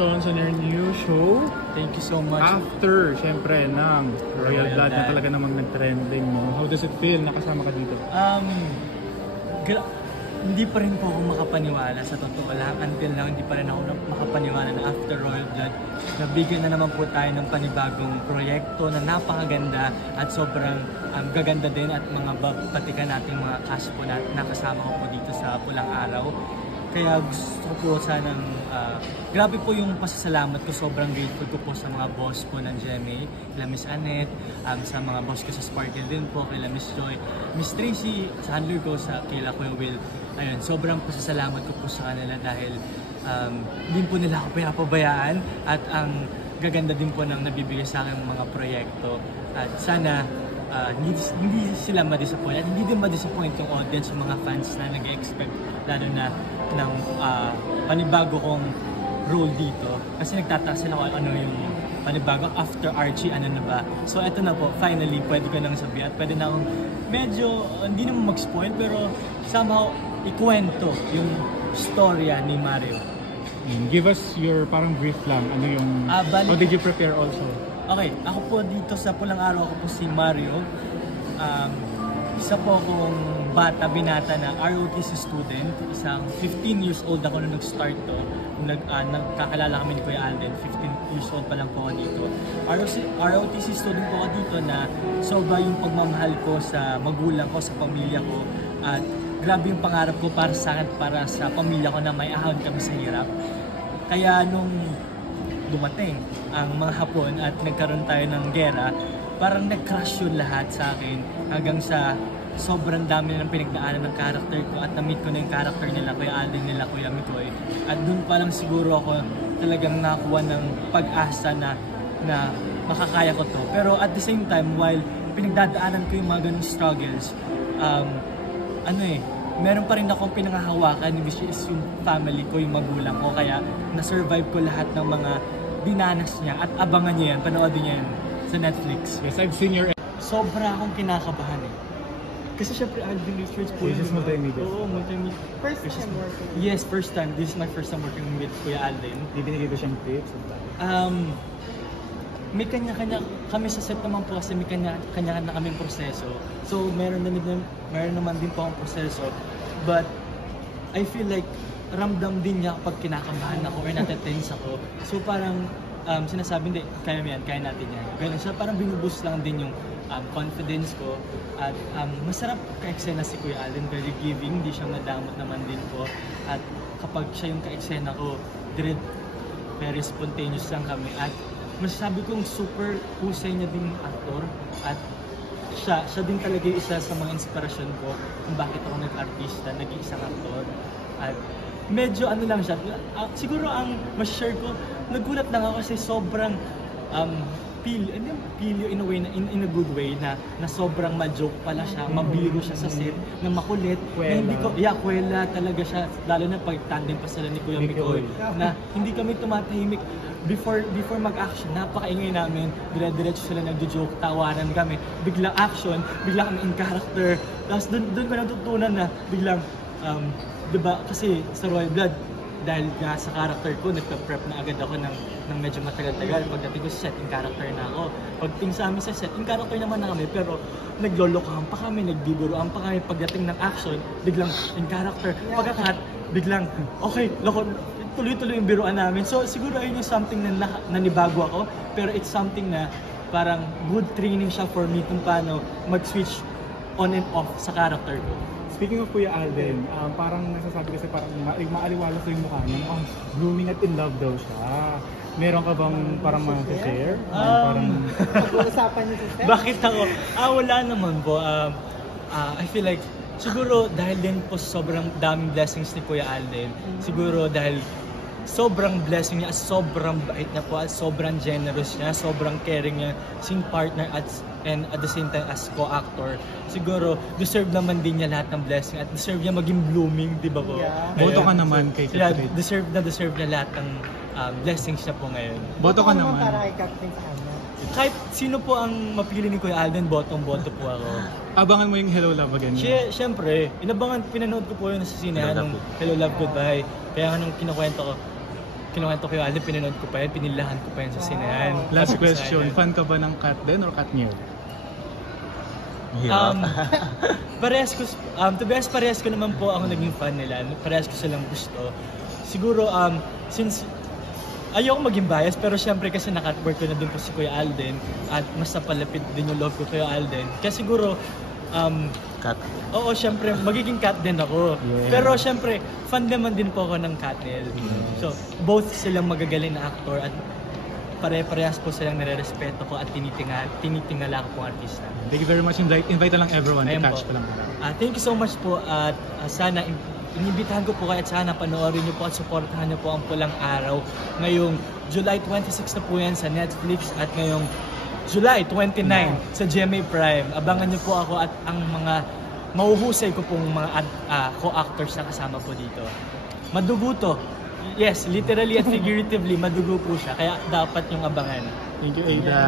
On their new show. Thank you so much. After, syempre, ng Royal Blood na talaga namang nag-trending, no? How does it feel? Nakasama ka dito? Hindi pa rin po ako makapaniwala sa totoo lang. Until now, hindi pa rin ako makapaniwala na after Royal Blood, nabigyan na naman po tayo ng panibagong proyekto na napakaganda at sobrang gaganda din at mga patikan nating mga cast po na nakasama ko po dito sa Pulang Araw. Kaya gusto ko po sanang, grabe po yung pasasalamat ko, sobrang grateful ko po sa mga boss po ng GMA, kila Miss Annette, sa mga boss ko sa Sparkle din po, kila Miss Joy, Miss Tracy, sa handler ko, sa kila Kuya Will. Ayun, sobrang pasasalamat ko po sa kanila dahil hindi po nila ako pinapabayaan at ang gaganda din po ng nabibigay sa akin mga proyekto. At sana hindi sila ma-disappoint at hindi din ma-disappoint yung audience, yung mga fans na nag-expect lalo na ng panibago kong role dito kasi nagtataas sila kung ano yung panibago after Archie, ano na ba. So eto na po, finally pwede ko nang sabihin at pwede na akong medyo hindi naman mag-spoil pero somehow ikwento yung storya ni Mario. Give us your parang brief lang, ano yung how did you prepare also? Okay, ako po dito sa Pulang Araw, ako po si Mario. Isa po akong binata na ROTC student. Isang 15 years old ako nung nag-start to. Nagkakalala kami ni Kuya Alden, 15 years old pa lang po ako dito. ROTC student po ako dito na sobra yung pagmamahal ko sa magulang ko, sa pamilya ko. At grabe yung pangarap ko para sa akin, para sa pamilya ko na may ahon kami sa hirap. Kaya nung dumating ang mga Hapon at nagkaroon tayo ng gera, parang nag-crush yun lahat sa akin hanggang sa sobrang dami ng pinagdaanan ng character ko at na-meet ko na yung character nila, Kuya Alden, nila Kuya Mikoy. At dun pa lang siguro ako talagang nakakuha ng pag-asa na makakaya ko to. Pero at the same time, while pinagdadaanan ko yung mga ganung struggles, meron pa rin akong pinangahawakan, which is yung family ko, yung magulang ko. Kaya na-survive ko lahat ng mga dinanas niya at abangan niya yan, panoodin niya yan sa Netflix. Yes, I've seen your... Sobra akong kinakabahan eh. Kasi syempre, Alden Richards po. This is multimedia. Oo, multimedia. First time working? Yes, first time. This is my first time working with Kuya Alden. Binigay ko siyang tips? May kanya-kanya, kami sa set naman po kasi may kanya-kanya na kaming proseso. So, meron naman din po akong proseso. But, I feel like, ramdam din niya kapag kinakabahan ako or natatense ako. So, parang, sinasabi, hindi, kaya natin yan. Ganun siya, parang binuboost lang din yung confidence ko. At masarap ka-eksena si Kuya Alden, very giving, hindi siya madamot naman din po. At kapag siya yung ka-eksena ko, very spontaneous lang kami. At masasabi kong super husay niya din aktor. At siya din talaga yung isa sa mga inspirasyon ko kung bakit ako nag-artista, nag-iisang aktor. At medyo lang siya, siguro ang mas-share ko, nagulat lang ako kasi sobrang feel in a way, in a good way na sobrang ma-joke pala siya, mabiro siya sa set, na makulit, na hindi ko, kwela talaga siya, lalo na pag tandem pa sila ni Kuya Mikoy, na hindi kami tumatahimik. Before mag-action, napakaingay namin, dire-diretso sila nagjo-joke, tawanan kami, biglang action, biglang kami in character, tapos doon ko natutunan na biglang, diba, kasi sa Royal Blood, dahil nga sa character ko, nagpa-prep na agad ako ng medyo matagal-tagal. Pagdating ko sa set, in character na ako. Pagdating sa amin sa set, in character naman na kami, pero naglolokohan pa kami, nagbiburuan pa kami. Pagdating ng action, biglang in character. Pagkakat, biglang, okay, tuloy-tuloy yung biruan namin. So siguro ayun yung something na nanibago ako, pero it's something na parang good training siya for me kung paano mag-switch on and off sa character ko. Speaking of Kuya Alden, parang nasasabi kasi parang maaliwalas ko yung mukha niya. Blooming at in love daw siya. Meron ka bang parang ma-share? Pag-uusapan niyo sa set? Bakit ako? Wala naman po. I feel like, siguro dahil din po sobrang daming blessings ni Kuya Alden, siguro dahil sobrang blessing niya, sobrang bait niya po, sobrang generous niya, sobrang caring niya, sing partner and at the same time as co-actor. Siguro, deserve naman din niya lahat ng blessing at deserve niya maging blooming, di ba po? Yeah. Boto ka naman kay Captain. Yeah, deserve niya lahat ng blessings niya po ngayon. Boto ka naman. Para kay Captain sa kanya. Kahit sino po ang mapili ni Kuya Alden, botong-boto po ako. Abangan mo yung Hello Love Again. Siyempre, pinanood ko po yun sa sinehan ng Hello Love Goodbye. Kaya nung kinukwento ko, kinuwento ko yung Alden, pinanood ko pa yan, pinilahan ko pa yan sa sinehan. Last Sabi ko sa question, kanya. fan ka ba ng Katden or Katniel? Parehas ko, to be honest, parehas ko naman po ako naging fan nila. Parehas ko silang gusto. Siguro, since ayoko maging bias, pero syempre kasi naka-work ko na din po si Kuya Alden at mas napalapit din yung love ko Kuya Alden. Kaya siguro, Kat. oo, syempre, magiging cat din ako. Yeah. Pero syempre, fan naman din po ako ng Katniel. So, both silang magagaling na actor at pare-parehas po silang nire-respeto ko at tinitingala ko po ang artista. Thank you very much. Invite na lang everyone to Ayun catch po. pa lang. Thank you so much po at sana inibitahan ko po kayo at sana panoorin niyo po at supportahan niyo po ang Pulang Araw. Ngayong July 26 na po yan sa Netflix at ngayong July 29 sa GMA Prime. Abangan niyo po ako at ang mga mahuhusay ko pong mga co-actors na kasama po dito. Madugo to. Yes, literally at figuratively, madugo po siya. Kaya dapat yung abangan. Thank you, Ada.